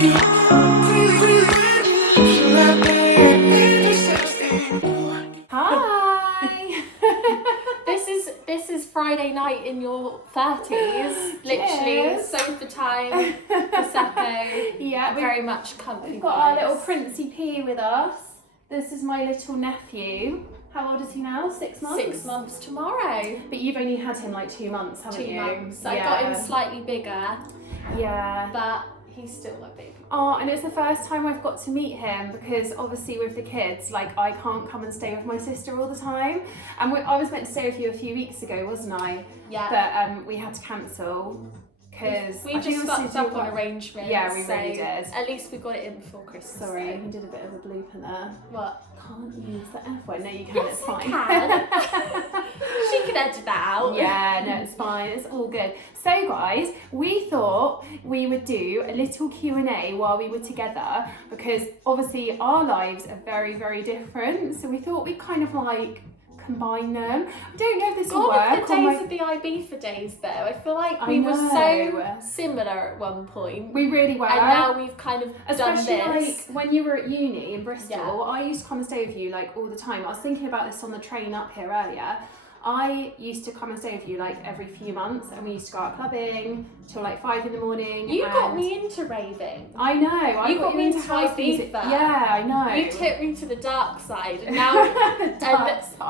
Hi. This is Friday night in your 30s. Literally sofa time, prosecco. Yeah, very much comfy. We've got our little Princey P with us. This is my little nephew. How old is he now? 6 months? 6 months tomorrow. But you've only had him like 2 months, haven't you? 2 months. I got him slightly bigger. Yeah. But he's still my baby. Oh, and it's the first time I've got to meet him because obviously with the kids, like I can't come and stay with my sister all the time. And I was meant to stay with you a few weeks ago, wasn't I? Yeah. But we had to cancel because we just fucked up on arrangements. Yeah, we really did. At least we got it in before Christmas. Sorry, you did a bit of a blooper there. What? Can't use the F word. No, you can. Yes, it's fine. I can. She can edit that out. Yeah, no, it's fine. It's all good. So, guys, we thought we would do a little Q&A while we were together because obviously our lives are very, very different. So we thought we'd kind of like combine them. I don't know if this will work. The days of the IB for days though. I feel like we were so similar at one point. We really were. And now we've kind of especially done this. Like when you were at uni in Bristol, I used to come and stay with you like all the time. I was thinking about this on the train up here earlier. I used to come and stay with you like every few months and we used to go out clubbing till like 5 in the morning. You got me into raving. I know. You got me into house music. Yeah, I know. You took me to the dark side and now,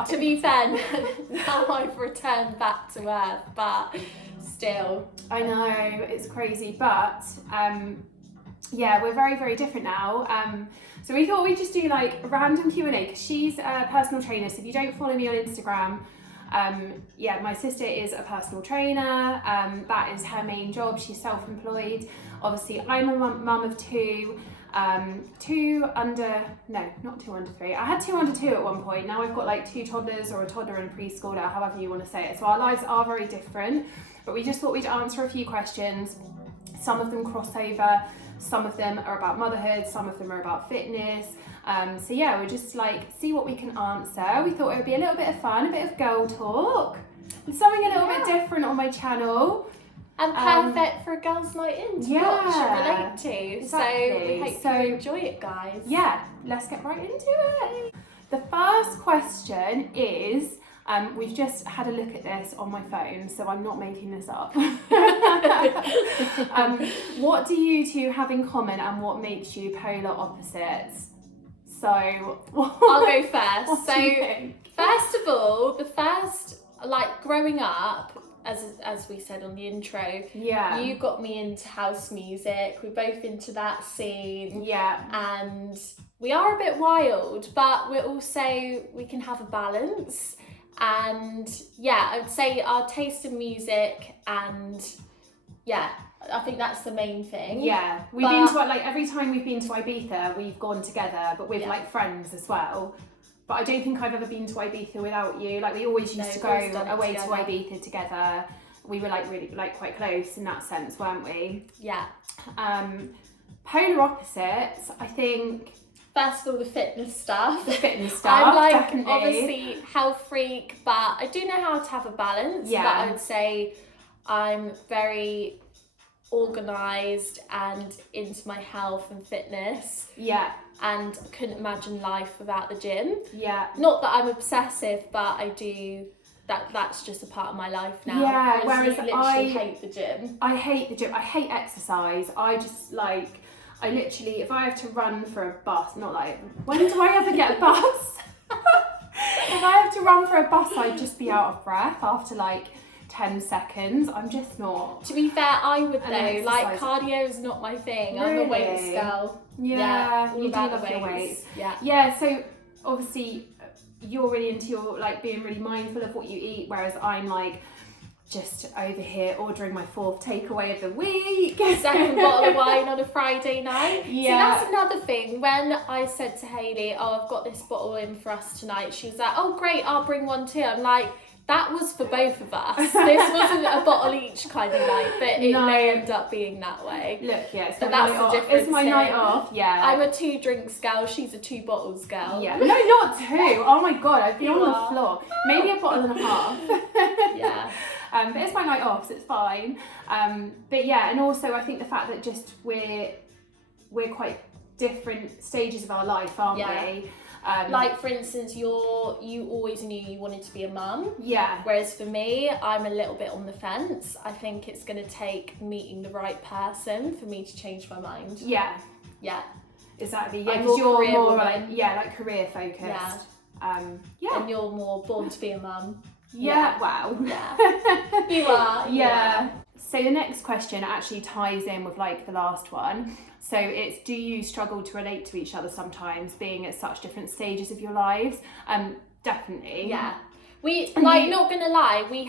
to be fair, now I've returned back to earth, but still. I know, it's crazy, but yeah, we're very, very different now. So we thought we'd just do like a random Q&A because she's a personal trainer. So if you don't follow me on Instagram, yeah, my sister is a personal trainer. That is her main job. She's self-employed. Obviously, I'm a mum of two. Not 2 under 3. I had 2 under 2 at one point. Now I've got like 2 toddlers or a toddler and a preschooler, however you want to say it. So our lives are very different, but we just thought we'd answer a few questions. Some of them cross over. Some of them are about motherhood, some of them are about fitness. So yeah, we'll just like see what we can answer. We thought it would be a little bit of fun, a bit of girl talk, and something a little bit different on my channel. And perfect for a girls' night in to watch and relate to. Exactly. So we hope you enjoy it, guys. Yeah, let's get right into it. The first question is, we've just had a look at this on my phone, so I'm not making this up. What do you two have in common and what makes you polar opposites? So I'll go first. So first of all, like growing up, as we said on the intro, you got me into house music. We're both into that scene. Yeah. And we are a bit wild, but we can have a balance. And yeah, I would say our taste in music and yeah, I think that's the main thing. Yeah, we've been to like every time we've been to Ibiza, we've gone together, but with like friends as well. But I don't think I've ever been to Ibiza without you. Like we always used to go away to Ibiza together. We were like really like quite close in that sense, weren't we? Yeah. Polar opposites, I think. First of all, the fitness stuff. I'm like definitely. Obviously health freak, but I do know how to have a balance. Yeah. But I would say I'm very organised and into my health and fitness. Yeah. And I couldn't imagine life without the gym. Yeah. Not that I'm obsessive, but I do. That's just a part of my life now. Yeah. Whereas I hate the gym. I hate the gym. I hate exercise. I literally, if I have to run for a bus, not like, when do I ever get a bus? If I have to run for a bus, I'd just be out of breath after like 10 seconds. I'm just not. To be fair, I would though. Like cardio is not my thing. Really? I'm a weights girl. Yeah, you do about love the your weights. Yeah. Yeah, so obviously you're really into your like being really mindful of what you eat, whereas I'm like just over here ordering my 4th takeaway of the week. 2nd bottle of wine on a Friday night. Yeah. So that's another thing. When I said to Hayley, I've got this bottle in for us tonight, she was like, oh great, I'll bring one too. I'm like, that was for both of us. This wasn't a bottle each kind of night, but it may end up being that way. Look, yeah, it's but that's the difference. It's my night off, yeah. I'm a 2 drinks girl, she's a 2 bottles girl. Yeah, no, not 2. Oh my God, I'd be on the floor. Maybe a bottle and a half. Yeah. But it's my night off, so it's fine. But yeah, and also I think the fact that just we're we're quite different stages of our life, aren't we? Like for instance, you always knew you wanted to be a mum. Yeah. Whereas for me, I'm a little bit on the fence. I think it's going to take meeting the right person for me to change my mind. Yeah. Yeah. Exactly. Yeah, because you're career more woman. like career focused. Yeah. And you're more born to be a mum. Yeah. Wow. Yeah. You are. Yeah. So the next question actually ties in with like the last one. So it's, do you struggle to relate to each other sometimes, being at such different stages of your lives? Definitely. Yeah. Not gonna lie, we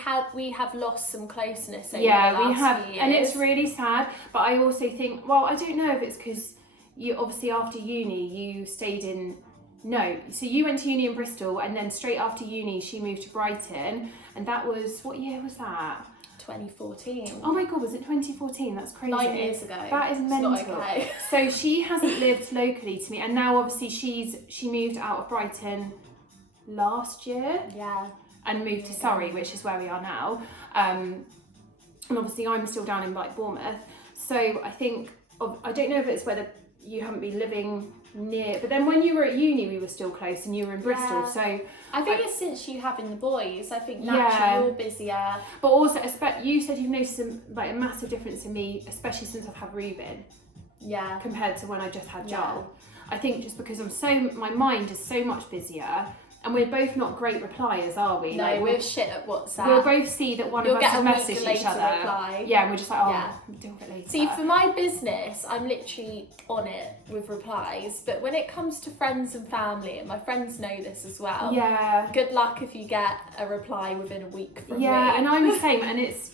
have lost some closeness over the last few years. And it's really sad. But I also think, well, I don't know if it's because you obviously after uni you stayed in. No, so you went to uni in Bristol, and then straight after uni she moved to Brighton, and that was, what year was that? 2014. Oh my god, was it 2014? That's crazy. 9 years ago. That is mental. It's not okay. So she hasn't lived locally to me, and now obviously she moved out of Brighton last year. Yeah. And moved to Surrey, which is where we are now. And obviously I'm still down in like Bournemouth. So I think, I don't know if it's whether you haven't been living near, but then when you were at uni we were still close, and you were in Bristol. So I think it's since you having the boys, I think naturally you're busier. But also, you said you've noticed like a massive difference in me, especially since I've had Ruben. Yeah. Compared to when I just had Joel. I think just because my mind is so much busier, and we're both not great repliers, are we? No, like, we're shit at WhatsApp. We'll both see that one of us has messaged each other. Reply. Yeah, and we're just like, we'll do it later. See, for my business, I'm literally on it with replies. But when it comes to friends and family, and my friends know this as well. Yeah. Good luck if you get a reply within a week from me. Yeah, and I'm the same, and it's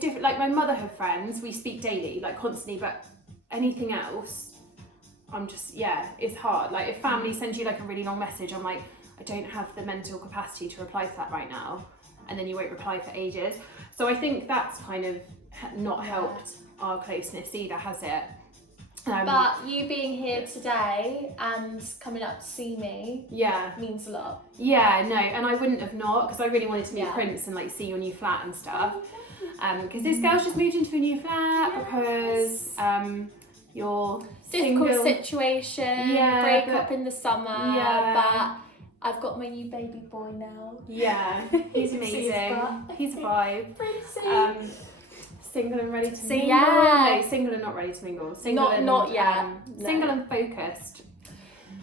different. Like my motherhood friends, we speak daily, like constantly, but anything else, I'm just, it's hard. Like if family sends you like a really long message, I'm like, I don't have the mental capacity to reply to that right now, and then you won't reply for ages. So I think that's kind of not helped our closeness either, has it? But you being here today and coming up to see me means a lot. Yeah, no, and I wouldn't have not, because I really wanted to meet Prince and like see your new flat and stuff. Because this girl's just moved into a new flat because your difficult situation, break up in the summer, but I've got my new baby boy now. Yeah, he's amazing. He's a vibe. Single and ready to mingle. No, single and not ready to mingle. Single not yet. Single and focused.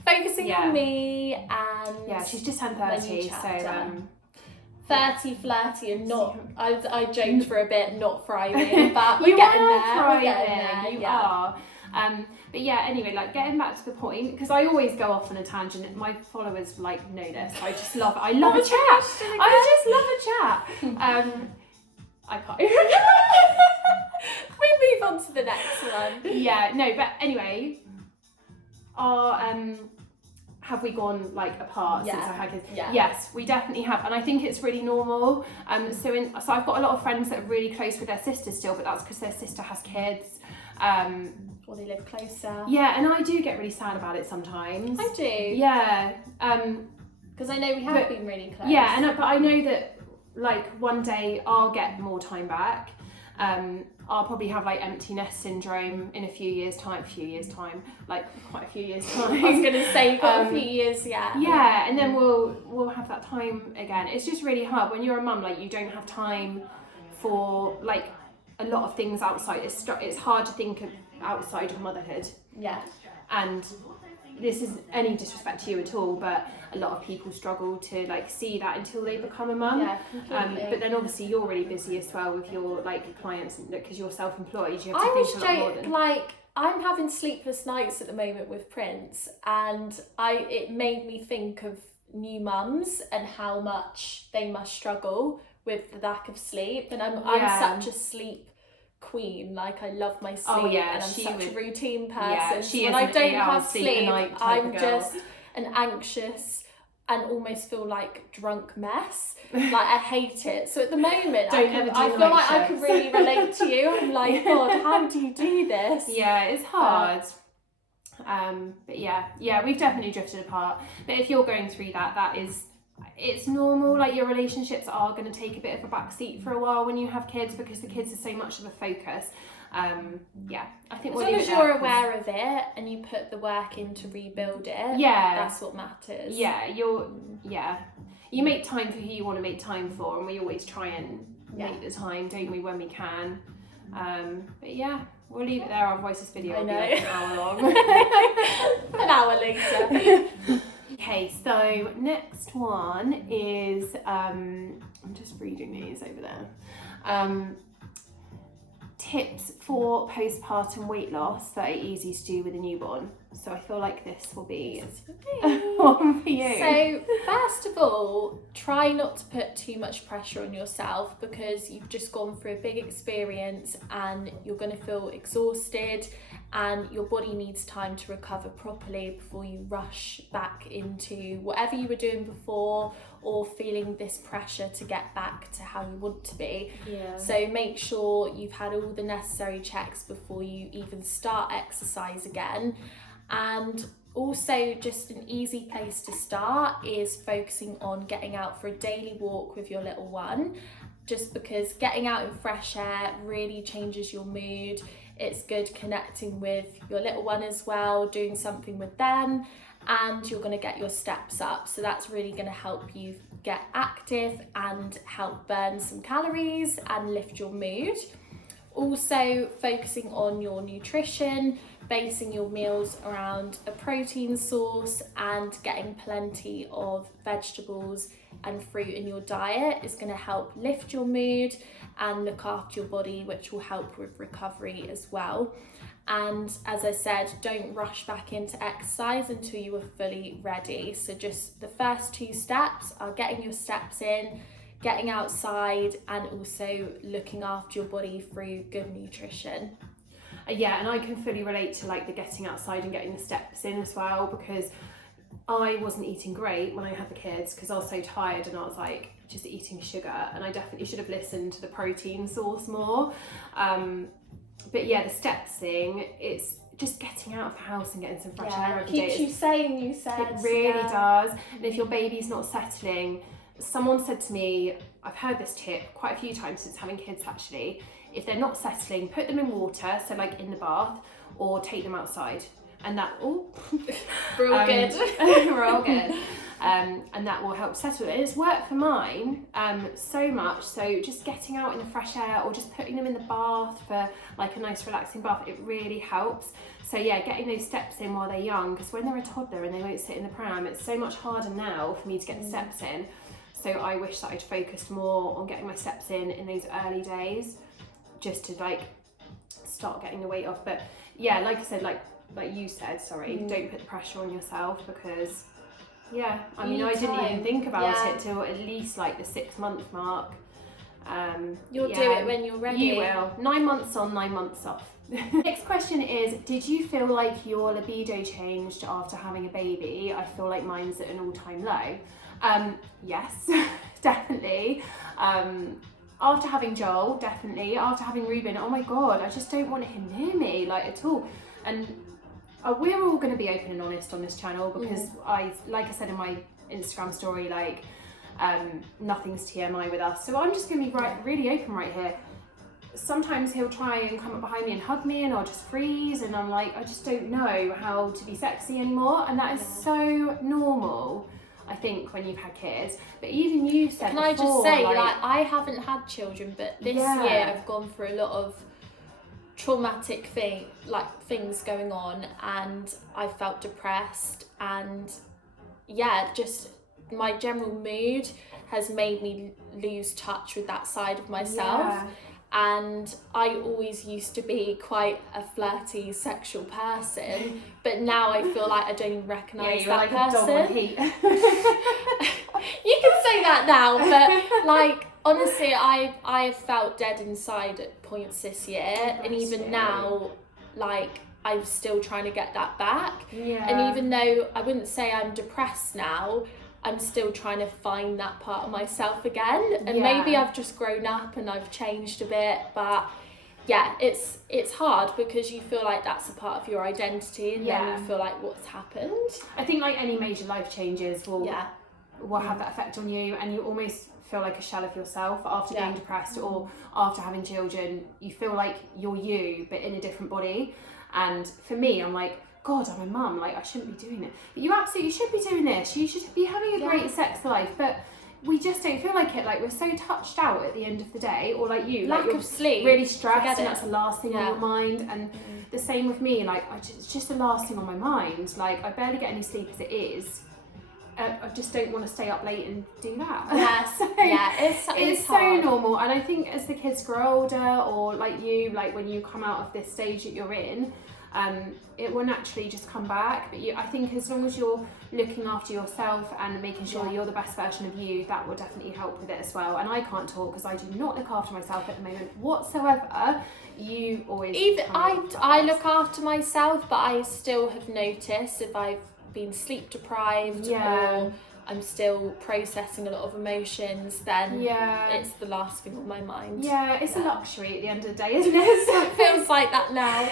Focusing on me, and she's just turned 30, so 30, flirty, and not. I joked for a bit, not thriving, but we're getting there. You are. But anyway, like getting back to the point, because I always go off on a tangent. My followers like know this. I just love it. I love a chat. I just love a chat. I can't. We move on to the next one. Yeah, no, but anyway, have we gone like apart since I had kids? Yeah. Yes, we definitely have, and I think it's really normal. So I've got a lot of friends that are really close with their sisters still, but that's because their sister has kids. Or they live closer. Yeah, and I do get really sad about it sometimes. I do. Yeah. Because I know we have been really close. Yeah, but I know that like one day I'll get more time back. I'll probably have like empty nest syndrome in a few years time, like quite a few years time. I was gonna say you've got a few years, Yeah, and then we'll have that time again. It's just really hard when you're a mum, like you don't have time for like a lot of things outside. It's hard to think of outside of motherhood. Yeah. And this isn't any disrespect to you at all, but a lot of people struggle to like see that until they become a mum. Yeah, completely. But then obviously you're really busy as well with your like clients, because you're self-employed. You have to think a lot more than. Like I'm having sleepless nights at the moment with Prince, and it made me think of new mums and how much they must struggle with the lack of sleep. And I'm such a sleep queen. Like I love my sleep, and I'm such a routine person. When I don't have sleep, I'm just an anxious and almost feel like drunk mess. Like I hate it. So at the moment, I feel like I could really relate to you. I'm like, God, how do you do this? Yeah, it's hard. But we've definitely drifted apart. But if you're going through that, it's normal. Like your relationships are going to take a bit of a backseat for a while when you have kids, because the kids are so much of a focus. Yeah, I think as long as you're aware of it and you put the work in to rebuild it, that's what matters. You make time for who you want to make time for, and we always try and make the time, don't we, when we can. But yeah, we'll leave it there. Our voices video will be like an hour long. An hour later. Okay, so next one is I'm just reading these over there. Tips for postpartum weight loss that are easy to do with a newborn. So I feel like this will be one for you. So first of all, try not to put too much pressure on yourself, because you've just gone through a big experience and you're going to feel exhausted, and your body needs time to recover properly before you rush back into whatever you were doing before, or feeling this pressure to get back to how you want to be. So make sure you've had all the necessary checks before you even start exercise again. And also, just an easy place to start is focusing on getting out for a daily walk with your little one, just because getting out in fresh air really changes your mood. It's good connecting with your little one as well, doing something with them, and you're going to get your steps up. So that's really going to help you get active and help burn some calories and lift your mood. Also, focusing on your nutrition, basing your meals around a protein source, and getting plenty of vegetables and fruit in your diet is going to help lift your mood and look after your body, which will help with recovery as well. And as I said, don't rush back into exercise until you are fully ready. So just the first 2 steps are getting your steps in, getting outside, and also looking after your body through good nutrition. Yeah, and I can fully relate to like the getting outside and getting the steps in as well, because I wasn't eating great when I had the kids because I was so tired, and I was like just eating sugar, and I definitely should have listened to the protein source more. But yeah, the steps thing, it's just getting out of the house and getting some fresh air every day. Keeps you sane, you said. It really does. And if your baby's not settling, someone said to me, I've heard this tip quite a few times since having kids actually, if they're not settling, put them in water, so like in the bath, or take them outside. And that, we're all good. We're all good. And that will help settle it. And it's worked for mine so much. So just getting out in the fresh air, or just putting them in the bath for like a nice relaxing bath, it really helps. So yeah, getting those steps in while they're young, because when they're a toddler and they won't sit in the pram, it's so much harder now for me to get the steps in. So I wish that I'd focused more on getting my steps in those early days, just to like start getting the weight off. But yeah, like I said, like you said, don't put the pressure on yourself, because I mean, I didn't even think about it till at least like the 6-month mark. You'll do it when you're ready. You will. 9 months on, 9 months off. Next question is, did you feel like your libido changed after having a baby? I feel like mine's at an all-time low. Yes, definitely. After having Joel, definitely. After having Ruben, oh my God, I just don't want him near me, like at all. And we're all going to be open and honest on this channel, because like I said in my Instagram story, like nothing's TMI with us. So I'm just going to be really open right here. Sometimes he'll try and come up behind me and hug me, and I'll just freeze, and I'm like, I just don't know how to be sexy anymore. And that is so normal, I think, when you've had kids. But even you said, can I just say, like I haven't had children, but this year I've gone through a lot of traumatic things going on, and I felt depressed, and just my general mood has made me lose touch with that side of myself. And I always used to be quite a flirty, sexual person, but now I feel like I don't even recognise that like person. A dog on heat. You can say that now, but like honestly, I felt dead inside at points this year, and even now, like I'm still trying to get that back. And even though I wouldn't say I'm depressed now, I'm still trying to find that part of myself again. And maybe I've just grown up and I've changed a bit, but it's hard, because you feel like that's a part of your identity, and then you feel like what's happened. I think like any major life changes will have that effect on you, and you almost feel like a shell of yourself after being depressed or after having children. You feel like you're you, but in a different body. And for me, I'm like, God, I'm a mum, like I shouldn't be doing it. But you absolutely should be doing this. You should be having a great sex life. But we just don't feel like it. Like we're so touched out at the end of the day, or like you, lack like of sleep, really stressed, and that's the last thing on your mind. And the same with me, like it's just the last thing on my mind. Like I barely get any sleep as it is. I just don't want to stay up late and do that. It's so normal. And I think as the kids grow older, or like you, like when you come out of this stage that you're in, it will naturally just come back. But I think as long as you're looking after yourself and making sure you're the best version of you, that will definitely help with it as well. And I can't talk because I do not look after myself at the moment whatsoever. You always I look after myself, but I still have noticed if I've been sleep deprived or I'm still processing a lot of emotions, then it's the last thing on my mind. It's a luxury at the end of the day, isn't it? It feels like that now.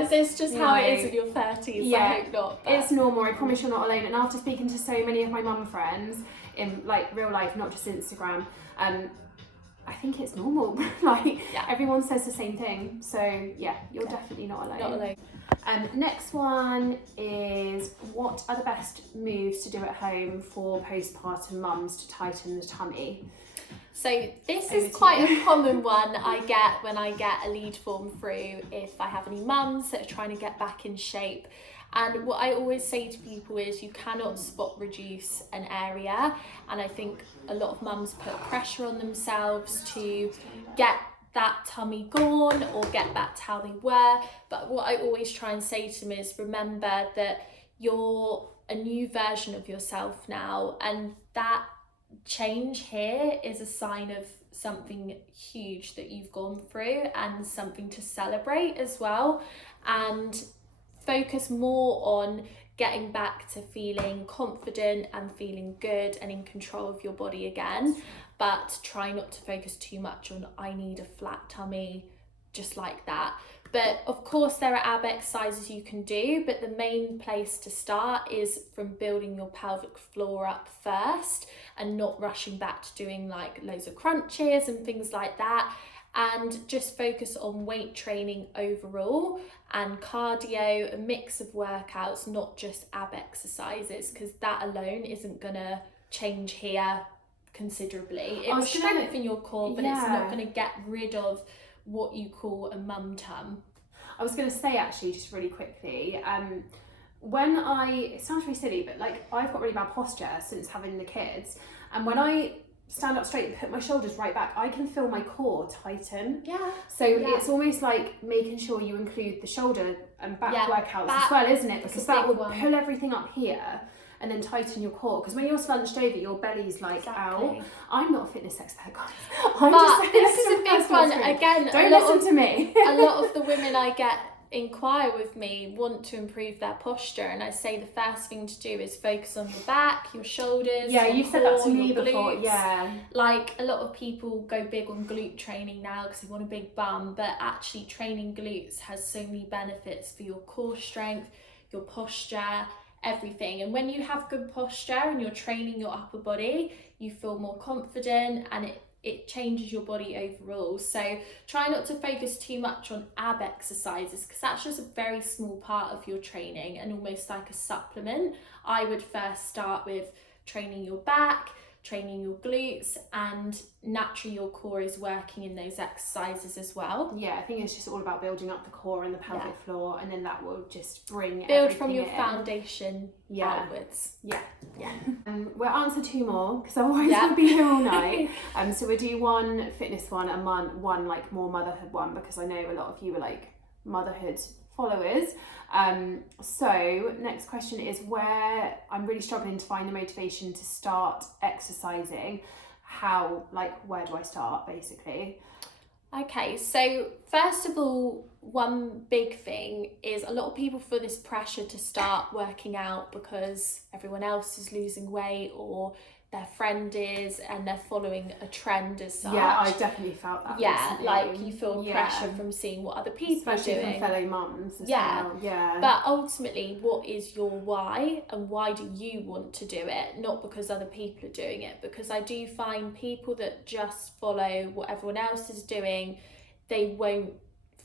Is this just how it is in your 30s? I hope not. But it's normal. I promise you're not alone. And after speaking to so many of my mum friends in like real life, not just Instagram, I think it's normal. Everyone says the same thing. So you're definitely not alone. Not alone. Next one is, what are the best moves to do at home for postpartum mums to tighten the tummy? So this is quite a common one I get when I get a lead form through if I have any mums that are trying to get back in shape. And what I always say to people is you cannot spot reduce an area. And I think a lot of mums put pressure on themselves to get that tummy gone or get back to how they were. But what I always try and say to them is remember that you're a new version of yourself now, and that change here is a sign of something huge that you've gone through and something to celebrate as well. And focus more on getting back to feeling confident and feeling good and in control of your body again. But try not to focus too much on I need a flat tummy, just like that. But of course there are ab exercises you can do, but the main place to start is from building your pelvic floor up first and not rushing back to doing like loads of crunches and things like that. And just focus on weight training overall and cardio, a mix of workouts, not just ab exercises, because that alone isn't gonna change here considerably. It will strengthen your core, but it's not going to get rid of what you call a mum tum. I was going to say actually, just really quickly, it sounds really silly, but like I've got really bad posture since having the kids, and when I stand up straight and put my shoulders right back, I can feel my core tighten. So it's almost like making sure you include the shoulder and back workouts as well, isn't it? Because that will pull everything up here and then tighten your core. Because when you're slunched over, your belly's like out. I'm not a fitness expert, guys. This is a big one. Again, don't listen to me. A lot of the women I get inquire with me want to improve their posture, and I say the first thing to do is focus on your back, your shoulders. You've said that to me before. Like a lot of people go big on glute training now because they want a big bum, but actually training glutes has so many benefits for your core strength, your posture, everything. And when you have good posture and you're training your upper body, you feel more confident and it changes your body overall. So try not to focus too much on ab exercises because that's just a very small part of your training and almost like a supplement. I would first start with training your back, training your glutes, and naturally your core is working in those exercises as well. I think it's just all about building up the core and the pelvic floor, and then that will just bring build from your foundation outwards. We'll answer two more because otherwise we'll be here all night. So we'll do one fitness one and one like more motherhood one, because I know a lot of you are like motherhood followers. So next question is, where I'm really struggling to find the motivation to start exercising. Where do I start basically? Okay, so first of all, one big thing is a lot of people feel this pressure to start working out because everyone else is losing weight or their friend is, and they're following a trend as such. Yeah, I definitely felt that. Yeah, recently. like you feel pressure from seeing what other people are doing. Especially from fellow mums as well. Yeah. But ultimately, what is your why, and why do you want to do it? Not because other people are doing it, because I do find people that just follow what everyone else is doing, they won't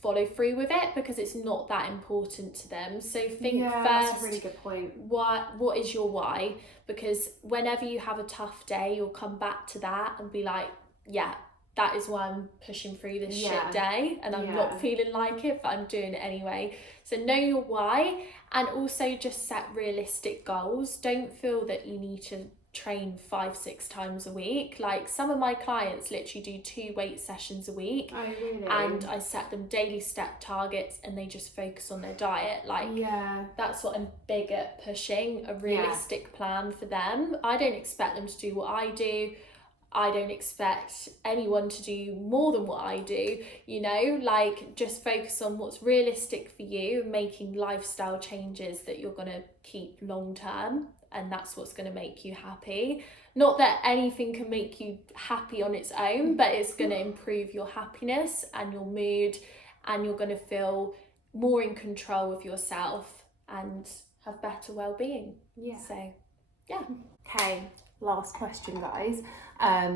follow through with it because it's not that important to them. So think first, that's a really good point. What is your why? Because whenever you have a tough day, you'll come back to that and be like, yeah, that is why I'm pushing through this shit day, and I'm not feeling like it, but I'm doing it anyway. So know your why, and also just set realistic goals. Don't feel that you need to train 5-6 times a week. Like some of my clients literally do 2 weight sessions a week. Oh, really? And I set them daily step targets, and they just focus on their diet. Like that's what I'm big at pushing, a realistic plan for them. I don't expect them to do what I do. I don't expect anyone to do more than what I do, you know, like just focus on what's realistic for you, making lifestyle changes that you're going to keep long term. And that's what's going to make you happy. Not that anything can make you happy on its own, but it's going to improve your happiness and your mood, and you're going to feel more in control of yourself and have better well-being. So okay, last question, guys. I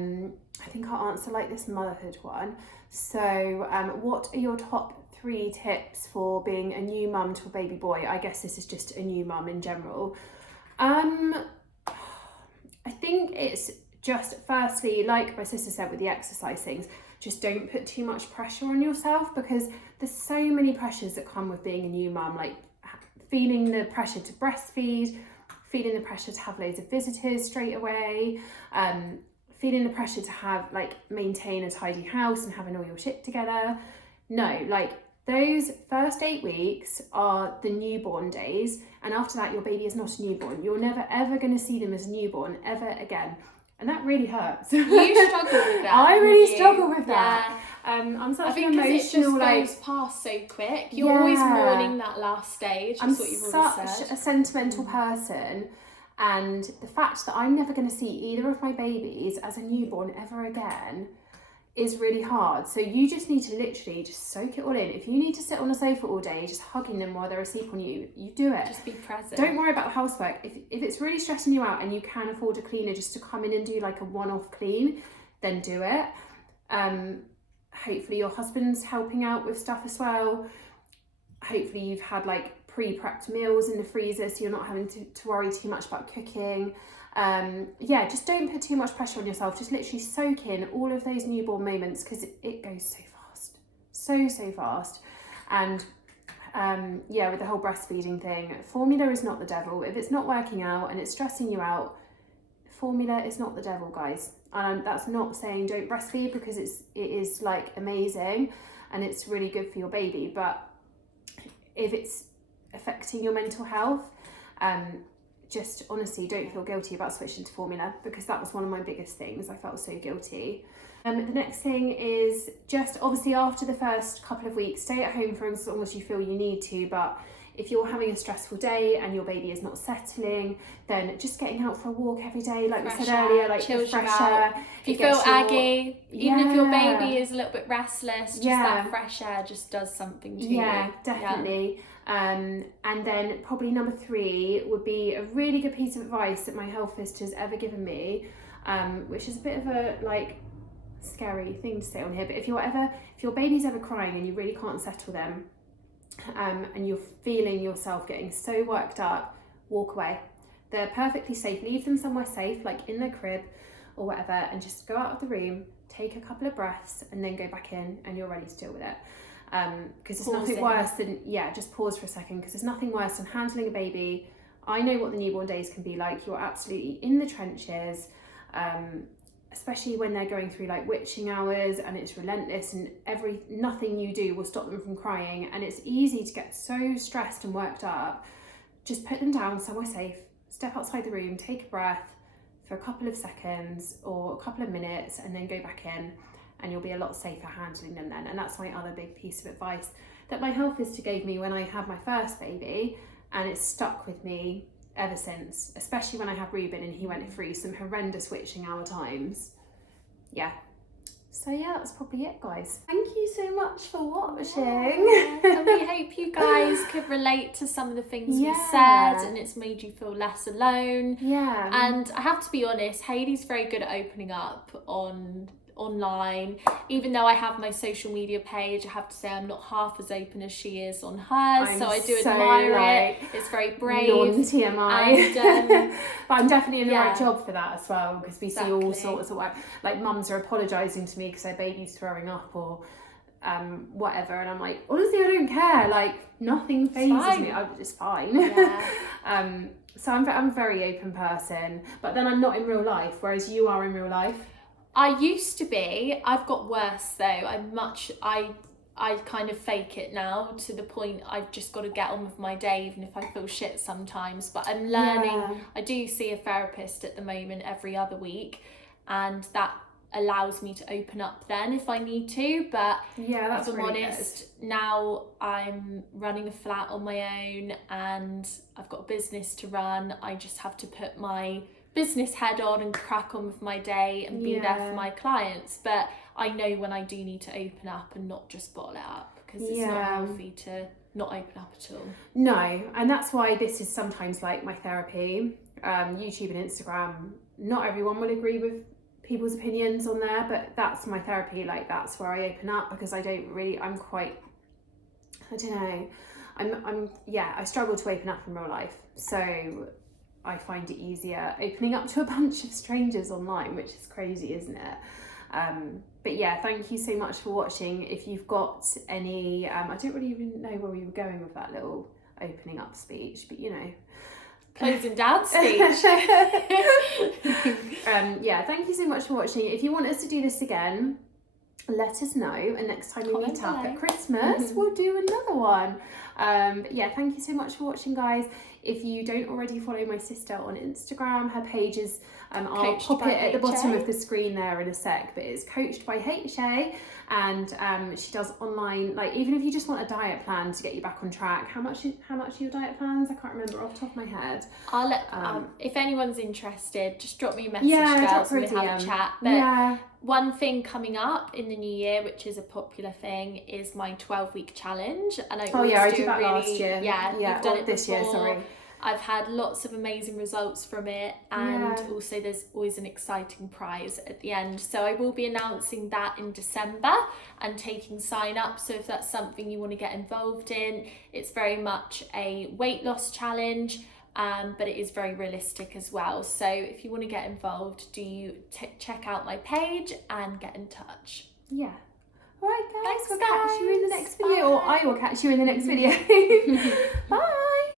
think I'll answer like this motherhood one. So what are your top 3 tips for being a new mum to a baby boy? I guess this is just a new mum in general. I think it's just, firstly, like my sister said with the exercise things, just don't put too much pressure on yourself, because there's so many pressures that come with being a new mum, like feeling the pressure to breastfeed, feeling the pressure to have loads of visitors straight away, feeling the pressure to have maintain a tidy house and having all your shit together. No, those first 8 weeks are the newborn days, and after that your baby is not a newborn. You're never ever going to see them as a newborn ever again, and that really hurts. You struggle with that. I really struggle with that. I'm such an emotional. It just goes past so quick. You're always mourning that last stage. I'm what you've such a sentimental person, and the fact that I'm never going to see either of my babies as a newborn ever again is really hard. So you just need to literally just soak it all in. If you need to sit on a sofa all day just hugging them while they're asleep on you, you do it. Just be present. Don't worry about the housework. If it's really stressing you out and you can afford a cleaner just to come in and do like a one-off clean, then do it. Hopefully your husband's helping out with stuff as well. Hopefully you've had pre-prepped meals in the freezer, so you're not having to worry too much about cooking. Just don't put too much pressure on yourself. Just literally soak in all of those newborn moments, because it goes so fast, so fast. And with the whole breastfeeding thing, formula is not the devil. If it's not working out and it's stressing you out, formula is not the devil, guys. And that's not saying don't breastfeed, because it is amazing and it's really good for your baby. But if it's affecting your mental health, just honestly don't feel guilty about switching to formula, because that was one of my biggest things. I felt so guilty. The next thing is just obviously after the first couple of weeks, stay at home for as long as you feel you need to. But if you're having a stressful day and your baby is not settling, then just getting out for a walk every day, like we said earlier, fresh air. If you feel aggy, even if your baby is a little bit restless, just that fresh air just does something to you. Yeah, definitely. And then probably number 3 would be a really good piece of advice that my health visitor has ever given me, which is a bit of a scary thing to say on here, but if your baby's ever crying and you really can't settle them, and you're feeling yourself getting so worked up, walk away. They're perfectly safe. Leave them somewhere safe, like in their crib or whatever, and just go out of the room, take a couple of breaths, and then go back in, and you're ready to deal with it. Because there's nothing worse than, just pause for a second, because there's nothing worse than handling a baby. I know what the newborn days can be like. You're absolutely in the trenches, especially when they're going through witching hours and it's relentless, and nothing you do will stop them from crying, and it's easy to get so stressed and worked up. Just put them down somewhere safe, step outside the room, take a breath for a couple of seconds or a couple of minutes, and then go back in, and you'll be a lot safer handling them then. And that's my other big piece of advice that my health visitor gave me when I had my first baby, and it's stuck with me ever since, especially when I had Ruben and he went through some horrendous witching hour times. Yeah. So yeah, that's probably it, guys. Thank you so much for watching. And we hope you guys could relate to some of the things we said, and it's made you feel less alone. Yeah. And I have to be honest, Hayley's very good at opening up online. Even though I have my social media page, I have to say I'm not half as open as she is on hers. So I do admire it. It's very brave. Non-TMI. But I'm definitely in the right job for that as well, because we see all sorts of like mums are apologising to me because their baby's throwing up or whatever, and I'm like, honestly, I don't care. Like, nothing phases me. I'm just fine. Yeah. So I'm a very open person, but then I'm not in real life, whereas you are in real life. I used to be. I've got worse though. I kind of fake it now to the point I've just got to get on with my day, even if I feel shit sometimes. But I'm learning. Yeah. I do see a therapist at the moment every other week, and that allows me to open up then if I need to. But that's if I'm really honest, now I'm running a flat on my own and I've got a business to run. I just have to put my business head on and crack on with my day and be there for my clients. But I know when I do need to open up and not just bottle it up, because it's not healthy to not open up at all. No, and that's why this is sometimes like my therapy. YouTube and Instagram, not everyone will agree with people's opinions on there, but that's my therapy. Like, that's where I open up, because I don't really, I'm quite, I don't know, I struggle to open up in real life. So I find it easier opening up to a bunch of strangers online, which is crazy, isn't it? But yeah, thank you so much for watching. If you've got any, I don't really even know where we were going with that little opening up speech, but you know. Closing down speech. Yeah, thank you so much for watching. If you want us to do this again, let us know, and next time we meet up at Christmas, we'll do another one. But yeah, thank you so much for watching, guys. If you don't already follow my sister on Instagram, her page is, I'll pop it at the bottom of the screen there in a sec, but it's Coached by HA, and she does online, like, even if you just want a diet plan to get you back on track. How much are your diet plans? I can't remember off the top of my head. I'll let, if anyone's interested, just drop me a message, girls, and we'll have a chat. But one thing coming up in the new year, which is a popular thing, is my 12-week challenge. And I did that last year. Yeah, you've done it this year, sorry. I've had lots of amazing results from it, and also there's always an exciting prize at the end. So I will be announcing that in December and taking sign up. So if that's something you want to get involved in, it's very much a weight loss challenge, but it is very realistic as well. So if you want to get involved, do check out my page and get in touch. Yeah. All right, guys. Thanks, we'll catch you in the next video, or I will catch you in the next video. Bye.